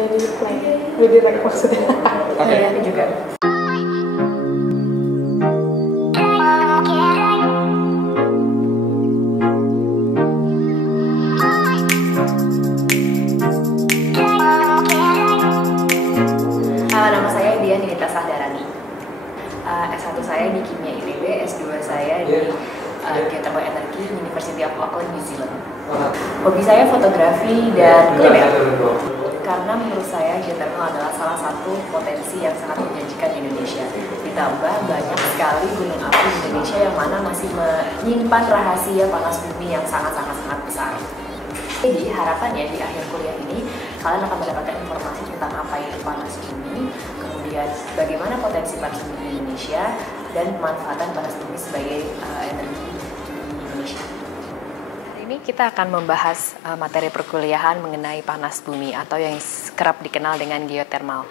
udah di play, udah di rek maksudnya. Oke. Iya, aku juga. Nama saya Dian Nita Sahdarani. S1 saya di Kimia ITB, S2 saya di Geothermal Energy University of Auckland, New Zealand. Hobi saya fotografi dan kuliner. Karena menurut saya geothermal adalah salah satu potensi yang sangat menjanjikan di Indonesia. Ditambah banyak sekali gunung api di Indonesia yang mana masih menyimpan rahasia panas bumi yang sangat besar. Jadi harapannya di akhir kuliah ini kalian akan mendapatkan informasi tentang apa itu panas bumi, kemudian bagaimana potensi panas bumi di Indonesia, dan pemanfaatan panas bumi sebagai energi di Indonesia. Ini kita akan membahas materi perkuliahan mengenai panas bumi atau yang kerap dikenal dengan geothermal.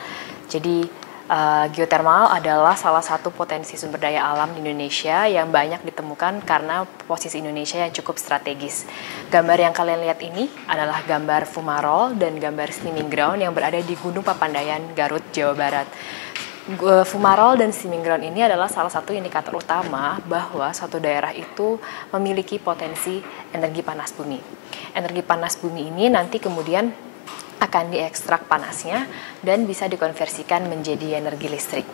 Jadi geothermal adalah salah satu potensi sumber daya alam di Indonesia yang banyak ditemukan karena posisi Indonesia yang cukup strategis. Gambar yang kalian lihat ini adalah gambar fumarole dan gambar steaming ground yang berada di Gunung Papandayan, Garut, Jawa Barat. Fumarole dan steaming ground ini adalah salah satu indikator utama bahwa suatu daerah itu memiliki potensi energi panas bumi. Energi panas bumi ini nanti kemudian akan diekstrak panasnya dan bisa dikonversikan menjadi energi listrik.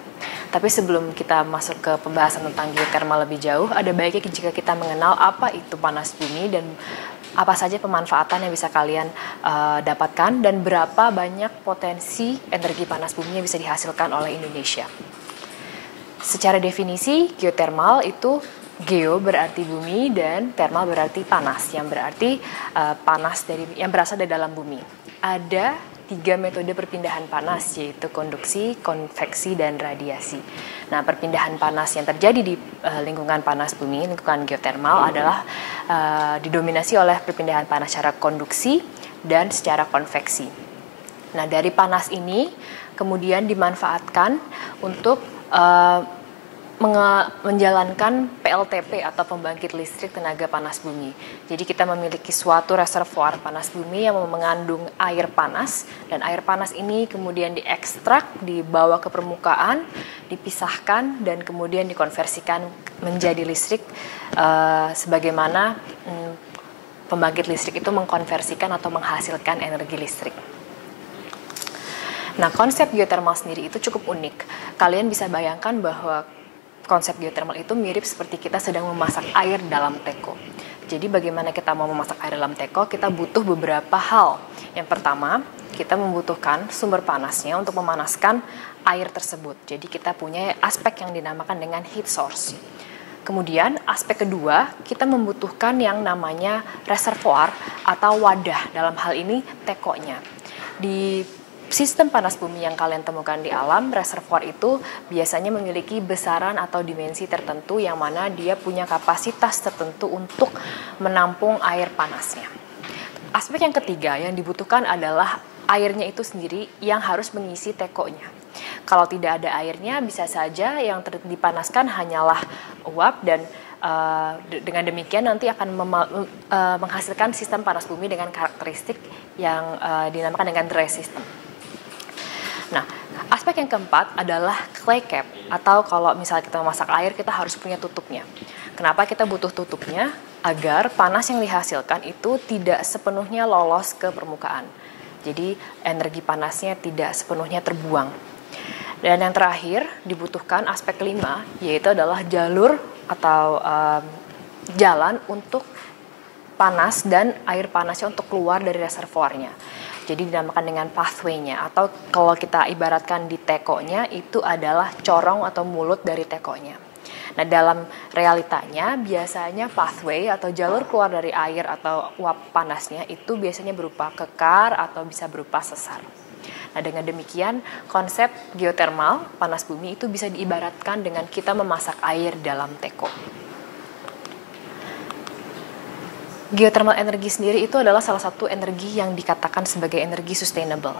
Tapi sebelum kita masuk ke pembahasan tentang geothermal lebih jauh, ada baiknya jika kita mengenal apa itu panas bumi dan apa saja pemanfaatan yang bisa kalian dapatkan dan berapa banyak potensi energi panas bumi yang bisa dihasilkan oleh Indonesia. Secara definisi, geothermal itu geo berarti bumi dan thermal berarti panas, yang berarti panas yang berasal dari dalam bumi. Ada 3 metode perpindahan panas, yaitu konduksi, konveksi, dan radiasi. Nah, perpindahan panas yang terjadi di lingkungan panas bumi, lingkungan geothermal adalah didominasi oleh perpindahan panas secara konduksi dan secara konveksi. Nah, dari panas ini kemudian dimanfaatkan untuk menjalankan PLTP atau pembangkit listrik tenaga panas bumi. Jadi kita memiliki suatu reservoir panas bumi yang mengandung air panas, dan air panas ini kemudian diekstrak, dibawa ke permukaan, dipisahkan, dan kemudian dikonversikan menjadi listrik sebagaimana pembangkit listrik itu mengkonversikan atau menghasilkan energi listrik. Nah, konsep geothermal sendiri itu cukup unik. Kalian bisa bayangkan bahwa konsep geothermal itu mirip seperti kita sedang memasak air dalam teko. Jadi bagaimana kita mau memasak air dalam teko, kita butuh beberapa hal. Yang pertama, kita membutuhkan sumber panasnya untuk memanaskan air tersebut. Jadi kita punya aspek yang dinamakan dengan heat source. Kemudian aspek kedua, kita membutuhkan yang namanya reservoir atau wadah, dalam hal ini tekonya. Di sistem panas bumi yang kalian temukan di alam, reservoir itu biasanya memiliki besaran atau dimensi tertentu yang mana dia punya kapasitas tertentu untuk menampung air panasnya. Aspek yang ketiga yang dibutuhkan adalah airnya itu sendiri yang harus mengisi tekonya. Kalau tidak ada airnya, bisa saja yang dipanaskan hanyalah uap, dan dengan demikian nanti akan menghasilkan sistem panas bumi dengan karakteristik yang dinamakan dengan dry system. Nah, aspek yang keempat adalah clay cap, atau kalau misalnya kita memasak air, kita harus punya tutupnya. Kenapa kita butuh tutupnya? Agar panas yang dihasilkan itu tidak sepenuhnya lolos ke permukaan. Jadi energi panasnya tidak sepenuhnya terbuang. Dan yang terakhir dibutuhkan aspek kelima, yaitu adalah jalur atau jalan untuk panas dan air panasnya untuk keluar dari reservoirnya. Jadi dinamakan dengan pathway-nya, atau kalau kita ibaratkan di tekonya itu adalah corong atau mulut dari tekonya. Nah, dalam realitanya biasanya pathway atau jalur keluar dari air atau uap panasnya itu biasanya berupa kekar atau bisa berupa sesar. Nah, dengan demikian konsep geothermal panas bumi itu bisa diibaratkan dengan kita memasak air dalam teko. Geothermal energi sendiri itu adalah salah satu energi yang dikatakan sebagai energi sustainable.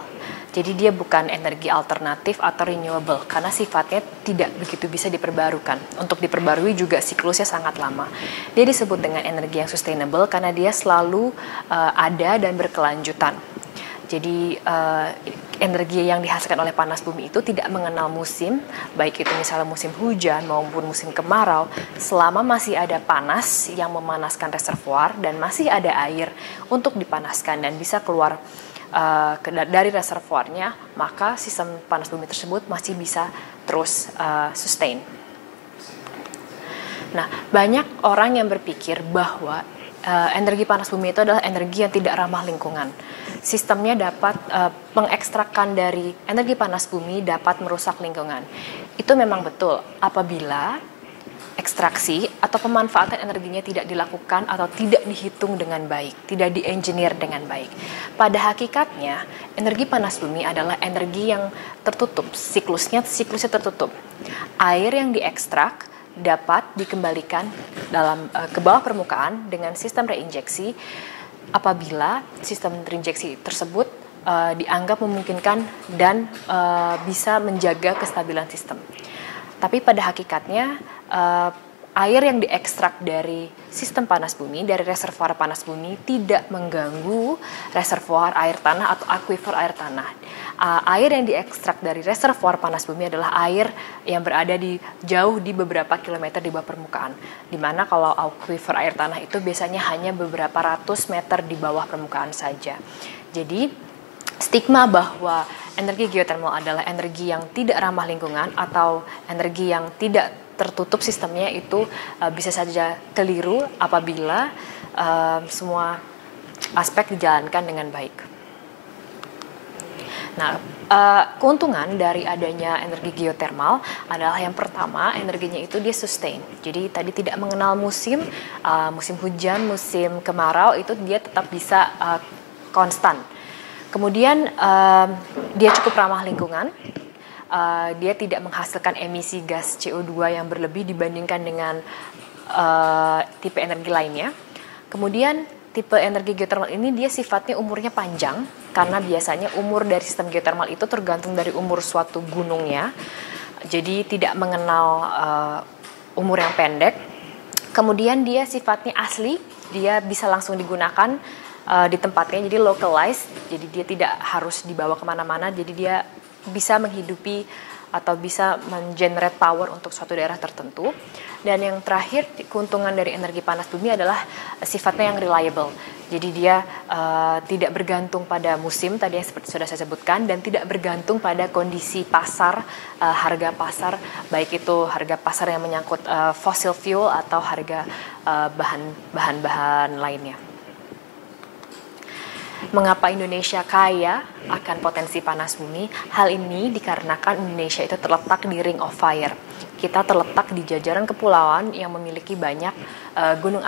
Jadi dia bukan energi alternatif atau renewable karena sifatnya tidak begitu bisa diperbarukan. Untuk diperbarui juga siklusnya sangat lama. Dia disebut dengan energi yang sustainable karena dia selalu ada dan berkelanjutan. Jadi energi yang dihasilkan oleh panas bumi itu tidak mengenal musim, baik itu misalnya musim hujan maupun musim kemarau. Selama masih ada panas yang memanaskan reservoir dan masih ada air untuk dipanaskan dan bisa keluar dari reservoirnya, maka sistem panas bumi tersebut masih bisa terus sustain. Nah, banyak orang yang berpikir bahwa energi panas bumi itu adalah energi yang tidak ramah lingkungan. Sistemnya dapat mengekstrakkan dari energi panas bumi dapat merusak lingkungan. Itu memang betul apabila ekstraksi atau pemanfaatan energinya tidak dilakukan atau tidak dihitung dengan baik, tidak di-engineer dengan baik. Pada hakikatnya, energi panas bumi adalah energi yang tertutup, siklusnya tertutup. Air yang diekstrak dapat dikembalikan ke bawah permukaan dengan sistem reinjeksi apabila sistem reinjeksi tersebut dianggap memungkinkan dan bisa menjaga kestabilan sistem. Tapi pada hakikatnya air yang diekstrak dari sistem panas bumi, dari reservoir panas bumi tidak mengganggu reservoir air tanah atau aquifer air tanah. Air yang diekstrak dari reservoir panas bumi adalah air yang berada jauh di beberapa kilometer di bawah permukaan. Dimana kalau aquifer air tanah itu biasanya hanya beberapa ratus meter di bawah permukaan saja. Jadi stigma bahwa energi geothermal adalah energi yang tidak ramah lingkungan atau energi yang tidak tertutup sistemnya itu bisa saja keliru apabila semua aspek dijalankan dengan baik. Nah, keuntungan dari adanya energi geothermal adalah yang pertama, energinya itu dia sustain. Jadi tadi tidak mengenal musim hujan, musim kemarau itu dia tetap bisa konstan. Kemudian dia cukup ramah lingkungan. Dia tidak menghasilkan emisi gas CO2 yang berlebih dibandingkan dengan tipe energi lainnya. Kemudian tipe energi geothermal ini dia sifatnya umurnya panjang karena biasanya umur dari sistem geothermal itu tergantung dari umur suatu gunungnya. Jadi tidak mengenal umur yang pendek. Kemudian dia sifatnya asli, dia bisa langsung digunakan di tempatnya, jadi localized. Jadi dia tidak harus dibawa kemana-mana, jadi dia bisa menghidupi atau bisa mengenerate power untuk suatu daerah tertentu. Dan yang terakhir, keuntungan dari energi panas bumi adalah sifatnya yang reliable. Jadi dia tidak bergantung pada musim tadi yang seperti sudah saya sebutkan, dan tidak bergantung pada kondisi pasar, harga pasar, baik itu harga pasar yang menyangkut fossil fuel atau harga bahan-bahan lainnya. Mengapa Indonesia kaya akan potensi panas bumi? Hal ini dikarenakan Indonesia itu terletak di Ring of Fire. Kita terletak di jajaran kepulauan yang memiliki banyak gunung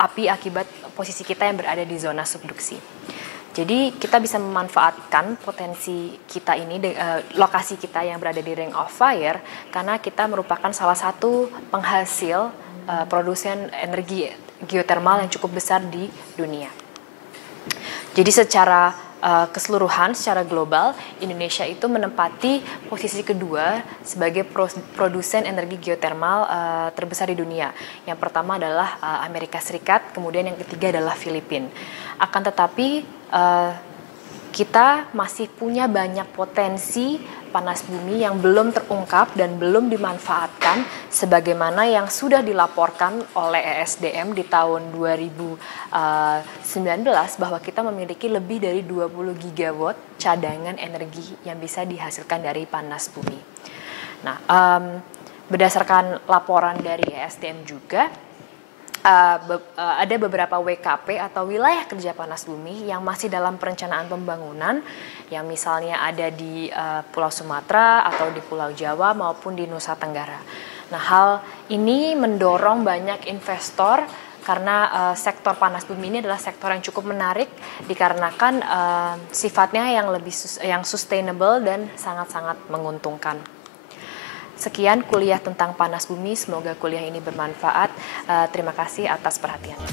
api akibat posisi kita yang berada di zona subduksi. Jadi kita bisa memanfaatkan potensi kita ini, lokasi kita yang berada di Ring of Fire, karena kita merupakan salah satu penghasil produsen energi geothermal yang cukup besar di dunia. Jadi secara keseluruhan, secara global, Indonesia itu menempati posisi kedua sebagai produsen energi geothermal terbesar di dunia. Yang pertama adalah Amerika Serikat, kemudian yang ketiga adalah Filipina. Akan tetapi kita masih punya banyak potensi panas bumi yang belum terungkap dan belum dimanfaatkan sebagaimana yang sudah dilaporkan oleh ESDM di tahun 2019 bahwa kita memiliki lebih dari 20 gigawatt cadangan energi yang bisa dihasilkan dari panas bumi. Nah, berdasarkan laporan dari ESDM juga, ada beberapa WKP atau wilayah kerja panas bumi yang masih dalam perencanaan pembangunan, yang misalnya ada di Pulau Sumatera atau di Pulau Jawa maupun di Nusa Tenggara. Nah, hal ini mendorong banyak investor karena sektor panas bumi ini adalah sektor yang cukup menarik dikarenakan sifatnya yang sustainable dan sangat-sangat menguntungkan. Sekian kuliah tentang panas bumi, semoga kuliah ini bermanfaat. Terima kasih atas perhatiannya.